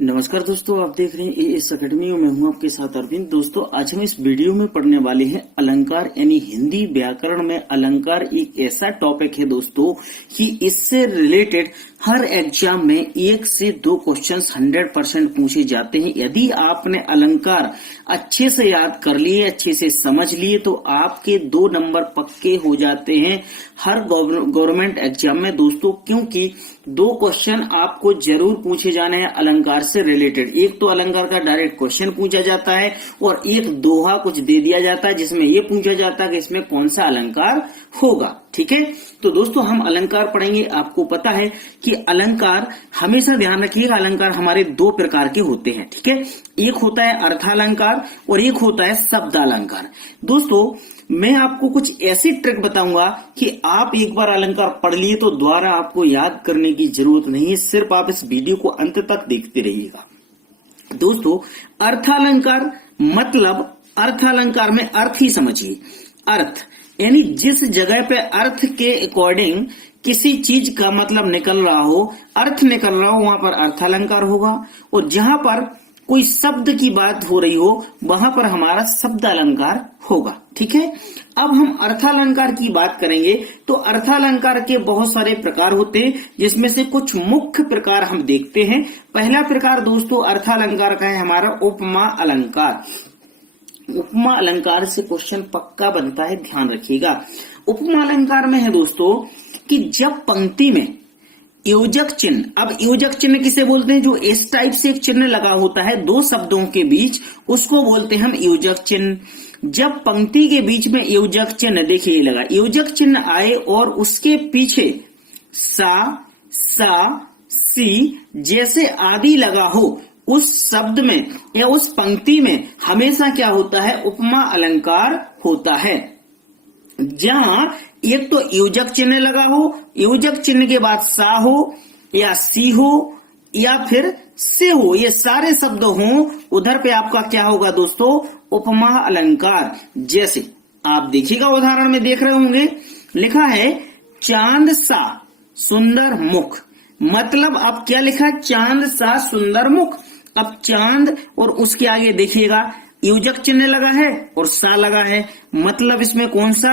नमस्कार दोस्तों, आप देख रहे हैं एएस अकेडमी और मैं हूं आपके साथ अरविंद। दोस्तों, आज हम इस वीडियो में पढ़ने वाले हैं अलंकार यानी हिंदी व्याकरण में अलंकार। एक ऐसा टॉपिक है दोस्तों कि इससे रिलेटेड हर एग्जाम में 1 से 2 क्वेश्चंस 100% पूछे जाते हैं। यदि आपने अलंकार अच्छे से याद कर लिए, अच्छे से समझ लिए, तो आपके 2 नंबर पक्के हो जाते हैं हर गवर्नमेंट एग्जाम में दोस्तों। क्योंकि 2 क्वेश्चन आपको जरूर पूछे जाने हैं अलंकार से रिलेटेड। एक तो अलंकार का डायरेक्ट क्वेश्चन पूछा जाता है और एक दोहा कुछ दे दिया जाता है जिसमें यह पूछा जाता है कि इसमें कौन सा अलंकार होगा। ठीक है, तो दोस्तों हम अलंकार पढ़ेंगे। आपको पता है कि अलंकार, हमेशा ध्यान रखिएगा, अलंकार हमारे 2 प्रकार के होते हैं। ठीक है, एक होता है अर्थालंकार और एक होता है शब्दालंकार। दोस्तों, मैं आपको कुछ ऐसी ट्रिक बताऊंगा कि आप एक बार अलंकार पढ़ लिए तो दोबारा आपको याद करने की जरूरत नहीं है। सिर्फ आप इस वीडियो को अंत तक देखते रहिएगा। दोस्तों, अर्थालंकार मतलब अर्थालंकार में अर्थ ही समझिए। अर्थ यानी जिस जगह पे अर्थ के अकॉर्डिंग किसी चीज का मतलब निकल रहा हो, अर्थ निकल रहा हो, वहां पर अर्थालंकार होगा। और जहां पर कोई शब्द की बात हो रही हो, वहां पर हमारा शब्दालंकार होगा। ठीक है, अब हम अर्थालंकार की बात करेंगे तो अर्थालंकार के बहुत सारे प्रकार होते हैं, जिसमें से कुछ मुख्य प्रकार हम देखते हैं। पहला प्रकार दोस्तों अर्थालंकार का है हमारा उपमा अलंकार। उपमा अलंकार से क्वेश्चन पक्का बनता है, ध्यान रखिएगा। उपमा अलंकार में है दोस्तों कि जब पंक्ति में योजक चिन्ह, अब योजक चिन्ह किसे बोलते हैं? जो इस टाइप से एक चिन्ह लगा होता है 2 शब्दों के बीच, उसको बोलते हैं हम योजक चिन्ह। जब पंक्ति के बीच में योजक चिन्ह, देखिए लगा, योजक चिन्ह आए और उसके पीछे सा, सी जैसे आदि लगा हो, उस शब्द में या उस पंक्ति में हमेशा क्या होता है? उपमा अलंकार होता है। जहां एक तो योजक चिन्ह लगा हो, योजक चिन्ह के बाद सा हो या सी हो या फिर से हो, ये सारे शब्द हो, उधर पे आपका क्या होगा दोस्तों? उपमा अलंकार। जैसे आप देखिएगा, उदाहरण में देख रहे होंगे, लिखा है चांद सा सुंदर मुख। मतलब अब क्या लिखा? चांद सा सुंदर मुख। अब चांद और उसके आगे देखिएगा योजक चिन्ह लगा है और सा लगा है, मतलब इसमें कौन सा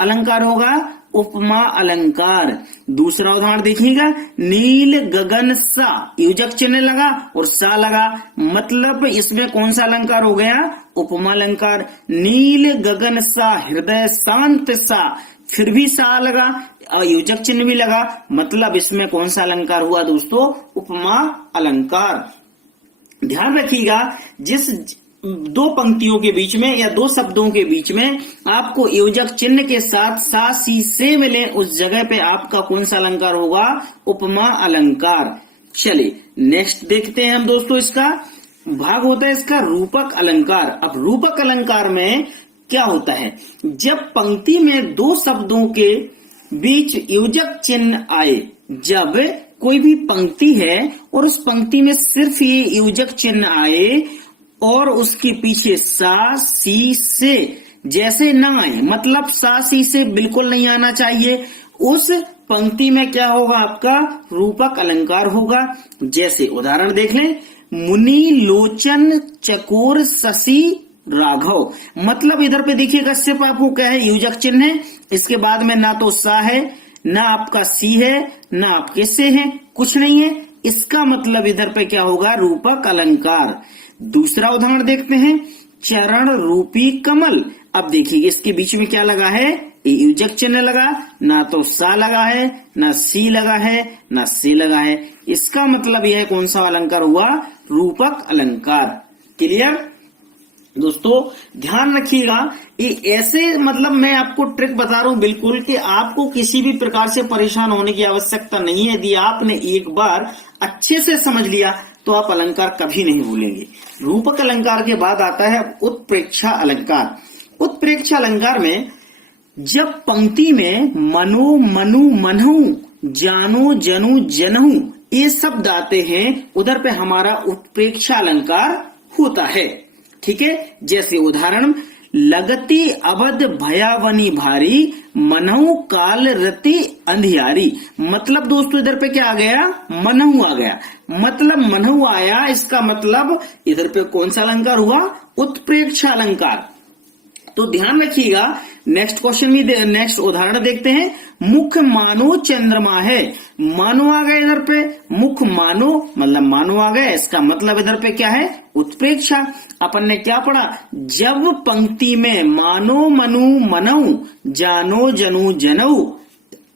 अलंकार होगा? उपमा अलंकार। दूसरा उदाहरण देखिएगा, नील गगन सा, योजक चिन्ह लगा और सा लगा, मतलब इसमें कौन सा अलंकार हो गया? उपमा अलंकार। नील गगन सा हृदय शांत सा, फिर भी सा लगा, योजक चिन्ह भी लगा, मतलब इसमें कौन सा अलंकार हुआ दोस्तों? उपमा अलंकार। ध्यान रखिएगा, जिस 2 पंक्तियों के बीच में या 2 शब्दों के बीच में आपको योजक चिन्ह के साथ सा सी से मिले, उस जगह पे आपका कौन सा अलंकार होगा? उपमा अलंकार। चलिए नेक्स्ट देखते हैं हम दोस्तों। इसका भाग होता है इसका रूपक अलंकार। अब रूपक अलंकार में क्या होता है? जब पंक्ति में 2 शब्दों के बीच योजक चिन्ह आए, जब कोई भी पंक्ति है और उस पंक्ति में सिर्फ ये योजक चिन्ह आए और उसके पीछे सा सी से जैसे ना आए, मतलब सा सी से बिल्कुल नहीं आना चाहिए, उस पंक्ति में क्या होगा? आपका रूपक अलंकार होगा। जैसे उदाहरण देख लें, मुनि लोचन चकोर शशि राघव। मतलब इधर पे देखिएगा, सिर्फ आपको क्या है? योजक चिन्ह है, इसके बाद में ना तो सा है, ना आपका सी है, ना आपके से है, कुछ नहीं है। इसका मतलब इधर पे क्या होगा? रूपक अलंकार। दूसरा उदाहरण देखते हैं, चरण रूपी कमल। अब देखिए इसके बीच में क्या लगा है? योजक चिन्ह लगा, ना तो सा लगा है, ना सी लगा है, ना से लगा है। इसका मतलब यह कौन सा अलंकार हुआ? रूपक अलंकार। क्लियर दोस्तों, ध्यान रखिएगा, ये ऐसे मतलब मैं आपको ट्रिक बता रहा हूं बिल्कुल कि आपको किसी भी प्रकार से परेशान होने की आवश्यकता नहीं है। यदि आपने एक बार अच्छे से समझ लिया तो आप अलंकार कभी नहीं भूलेंगे। रूपक अलंकार के बाद आता है उत्प्रेक्षा अलंकार। उत्प्रेक्षा अलंकार में जब पंक्ति में मनो मनु मनहु जानो जनु जनहु ये शब्द आते हैं, उधर पे हमारा उत्प्रेक्षा अलंकार होता है। ठीक है, जैसे उदाहरण लगती अवध भयावनी भारी, मनहु काल रति अंधियारी। मतलब दोस्तों इधर पे क्या आ गया, मनहु आ गया। मतलब मनहु आया, इसका मतलब इधर पे कौन सा अलंकार हुआ, उत्प्रेक्ष अलंकार। तो ध्यान रखिएगा। नेक्स्ट क्वेश्चन में नेक्स्ट उदाहरण देखते हैं। मुख मानो चंद्रमा है, मानो आ गया इधर पे, मुख मानो मतलब मानो आ गया, इसका मतलब इधर पे क्या है, उत्प्रेक्षा। अपन ने क्या पढ़ा, जब पंक्ति में मानो मनु मनऊ जानो जनु जनऊ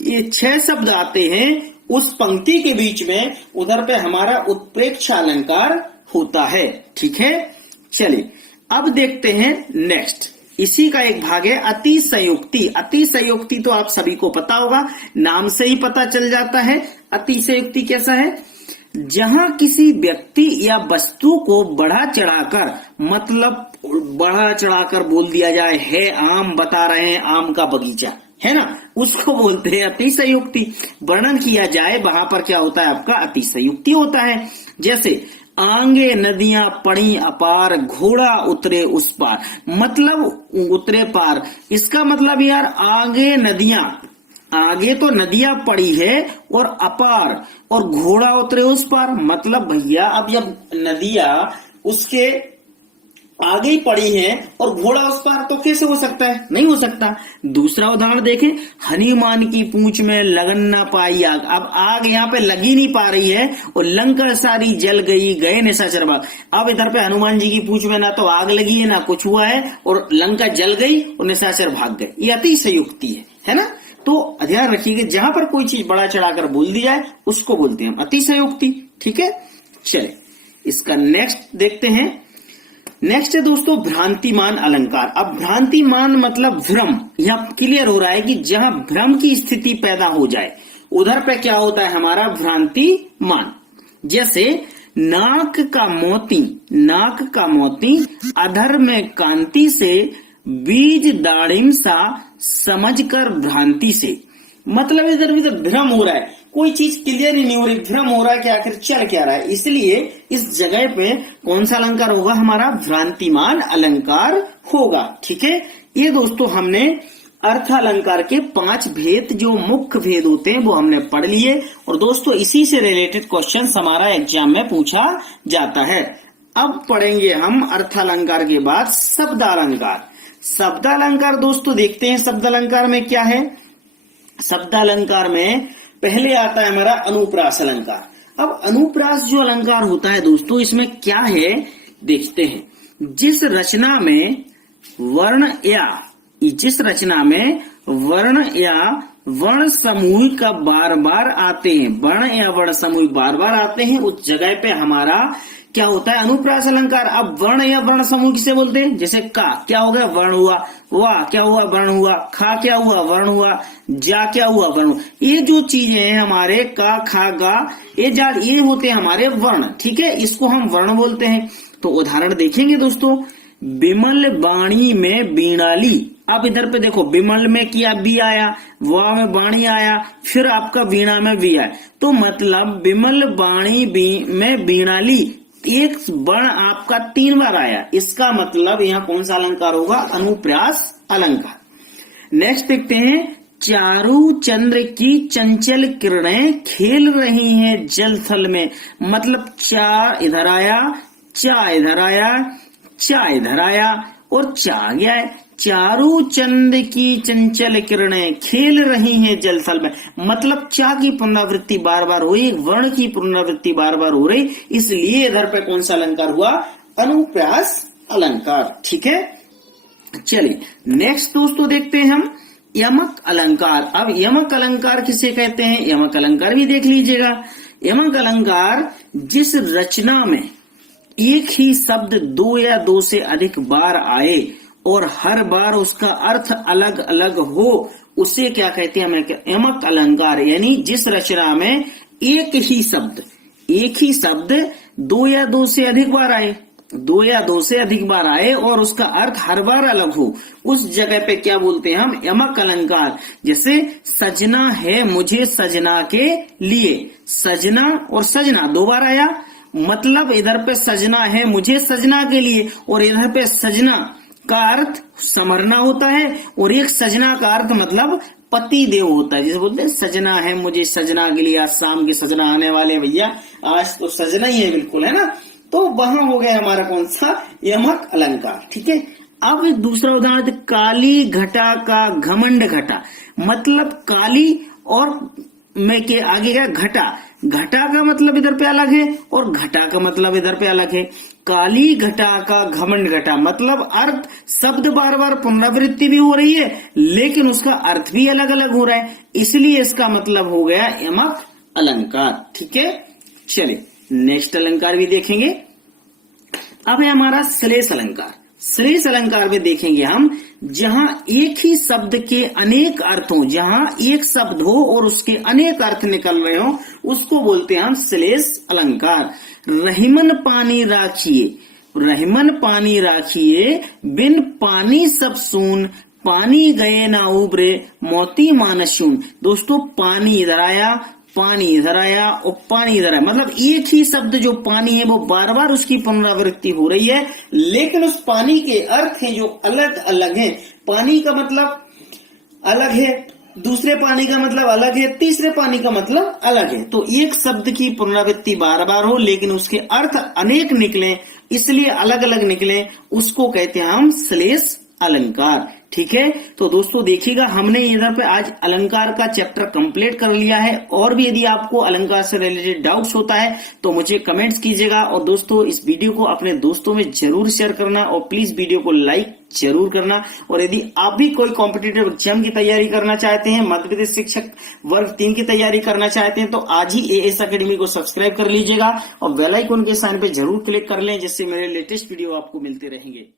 ये 6 शब्द आते हैं, उस पंक्ति के बीच में उधर पे हमारा उत्प्रेक्षा अलंकार होता है। ठीक है, चलिए अब देखते हैं नेक्स्ट। इसी का एक भाग है अतिशयोक्ति। अतिशयोक्ति तो आप सभी को पता होगा, नाम से ही पता चल जाता है। अतिशयोक्ति कैसा है, जहां किसी व्यक्ति या वस्तु को बढ़ा चढ़ाकर, मतलब बढ़ा चढ़ाकर बोल दिया जाए, है आम बता रहे हैं, आम का बगीचा है ना, उसको बोलते हैं अतिशयोक्ति। वर्णन किया जाए वहां पर क्या होता है, आपका अतिशयोक्ति होता है। जैसे आगे नदियां पड़ी अपार, घोड़ा उतरे उस पार, मतलब उतरे पार। इसका मतलब यार आगे नदियां, आगे तो नदियां पड़ी है और अपार, और घोड़ा उतरे उस पार, मतलब भैया अब जब नदियां उसके आगे ही पड़ी है और घोड़ा उस पार, तो कैसे हो सकता है, नहीं हो सकता। दूसरा उदाहरण देखें, हनुमान की पूंछ में लगन ना पाई आग। अब आग यहाँ पे लगी नहीं पा रही है और लंका सारी जल गई, गए निशाचर भाग। अब इधर पे हनुमान जी की पूंछ में ना तो आग लगी है ना कुछ हुआ है, और लंका जल गई और निशाचर भाग गए। ये अतिशयोक्ति है ना। तो ध्यान रखिएगा, जहां पर कोई चीज बड़ा चढ़ाकर बोल दी जाए उसको बोलते हैं अतिशयोक्ति। ठीक है, चले इसका नेक्स्ट देखते हैं। नेक्स्ट है दोस्तों भ्रांतिमान अलंकार। अब भ्रांतिमान मतलब भ्रम, यह क्लियर हो रहा है कि जहां भ्रम की स्थिति पैदा हो जाए उधर पे क्या होता है हमारा भ्रांतिमान। जैसे नाक का मोती, नाक का मोती अधर में कांति से, बीज दाड़िम सा समझकर भ्रांति से। मतलब इधर उधर भ्रम हो रहा है, कोई चीज क्लियर ही नहीं हो रही, भ्रम हो रहा है कि आखिर चल क्या रहा है। इसलिए इस जगह पे कौन सा अलंकार होगा, हमारा भ्रांतिमान अलंकार होगा। ठीक है, ये दोस्तों हमने अर्थ अलंकार के 5 भेद, जो मुख्य भेद होते हैं वो हमने पढ़ लिए। और दोस्तों इसी से रिलेटेड क्वेश्चन हमारा एग्जाम में पूछा जाता है। अब पढ़ेंगे हम अर्थ अलंकार के बाद शब्द अलंकार। शब्द अलंकार दोस्तों देखते हैं, शब्द अलंकार में क्या है। शब्द अलंकार में पहले आता है हमारा अनुप्रास अलंकार। अब अनुप्रास जो अलंकार होता है दोस्तों, इसमें क्या है देखते हैं। जिस रचना में वर्ण या, जिस रचना में वर्ण या वर्ण समूह का बार बार आते हैं, वर्ण या वर्ण समूह बार बार आते हैं, उस जगह पे हमारा क्या होता है अनुप्रास अलंकार। अब वर्ण या वर्ण समूह किसे बोलते हैं, जैसे का क्या हो गया, वर्ण हुआ, वाह क्या हुआ, वर्ण हुआ, खा क्या हुआ, वर्ण हुआ, जा क्या हुआ, वर्ण हुआ। ये जो चीजें हैं हमारे का, खा, गा, ये जा, ये होते हैं हमारे वर्ण। ठीक है, इसको हम वर्ण बोलते हैं। तो उदाहरण देखेंगे दोस्तों, बिमल बाणी में बीणाली। अब इधर पे देखो, बिमल में किया बी आया, वाह में बाणी आया, फिर आपका वीणा में वी आया। तो मतलब बिमल बाणी में बीणाली, एक वर्ण आपका 3 बार आया, इसका मतलब यहाँ कौन सा अलंकार होगा, अनुप्रास अलंकार। नेक्स्ट देखते हैं, चारु चंद्र की चंचल किरणें खेल रही हैं जल थल में। मतलब चा इधर आया, चा इधर आया, चा इधर आया और चा आ गया है। चारु चंद्र की चंचल किरणें खेल रही हैं जल थल में, मतलब चा की पुनरावृत्ति बार बार हुई, वर्ण की पुनरावृत्ति बार बार हो रही, इसलिए इधर पे कौन सा अलंकार हुआ, अनुप्रास अलंकार। ठीक है, चलिए नेक्स्ट दोस्तों देखते हैं हम यमक अलंकार। अब यमक अलंकार किसे कहते हैं, यमक अलंकार भी देख लीजिएगा। यमक अलंकार जिस रचना में एक ही शब्द 2 या 2 से अधिक बार आए और हर बार उसका अर्थ अलग अलग हो, उसे क्या कहते हैं, हमें यमक अलंकार। यानी जिस रचना में एक ही शब्द 2 या 2 से अधिक बार आए, 2 या 2 से अधिक बार आए और उसका अर्थ हर बार अलग हो, उस जगह पे क्या बोलते हैं हम, यमक अलंकार। जैसे सजना है मुझे सजना के लिए, सजना और सजना 2 बार आया, मतलब इधर पे सजना है मुझे सजना के लिए, और इधर पे सजना का अर्थ संवरना होता है, और एक सजना का अर्थ मतलब पति देव होता है। जैसे बोलते हैं सजना है मुझे सजना के लिए, आज शाम के सजना आने वाले भैया, आज तो सजना ही है बिल्कुल, है ना। तो वहां हो गया हमारा कौन सा, यमक अलंकार। ठीक है, अब एक दूसरा उदाहरण, काली घटा का घमंड घटा, मतलब काली और में के आगे का घटा, घटा का मतलब इधर पे अलग है और घटा का मतलब इधर पे अलग है। काली घटा का घमंड घटा मतलब अर्थ, शब्द बार बार पुनरावृत्ति भी हो रही है लेकिन उसका अर्थ भी अलग अलग हो रहा है, इसलिए इसका मतलब हो गया यमक अलंकार। ठीक है, चलिए नेक्स्ट अलंकार भी देखेंगे। अब है हमारा श्लेष अलंकार। श्लेष अलंकार में देखेंगे हम, जहां एक ही शब्द के अनेक अर्थ हो, जहां एक शब्द हो और उसके अनेक अर्थ निकल रहे हो, उसको बोलते हैं हम श्लेष अलंकार। रहीमन पानी राखिए, रहीमन पानी राखिए, बिन पानी सब सून, पानी गए ना उबरे, मोती मानसून। दोस्तों पानी इधर आया, पानी इधर आया और पानी इधर आया, मतलब एक ही शब्द जो पानी है वो बार बार उसकी पुनरावृत्ति हो रही है, लेकिन उस पानी के अर्थ हैं जो अलग अलग हैं। पानी का मतलब अलग है, दूसरे पानी का मतलब अलग है, तीसरे पानी का मतलब अलग है। तो एक शब्द की पुनरावृत्ति बार बार हो लेकिन उसके अर्थ अनेक निकले, इसलिए अलग अलग निकले, उसको कहते हैं हम श्लेष अलंकार। ठीक है, तो दोस्तों देखिएगा हमने इधर पे आज अलंकार का चैप्टर कंप्लीट कर लिया है, और भी यदि आपको अलंकार से रिलेटेड डाउट्स होता है तो मुझे कमेंट्स कीजिएगा। और दोस्तों इस वीडियो को अपने दोस्तों में जरूर शेयर करना और प्लीज वीडियो को लाइक जरूर करना। और यदि आप भी कोई कॉम्पिटिटिव एग्जाम की तैयारी करना चाहते हैं, मध्य प्रदेश शिक्षक वर्ग 3 की तैयारी करना चाहते हैं, तो आज ही एएस अकेडमी को सब्सक्राइब कर लीजिएगा और बेल आइकन के साइन पे जरूर क्लिक कर लें, जिससे मेरे लेटेस्ट वीडियो आपको मिलते रहेंगे।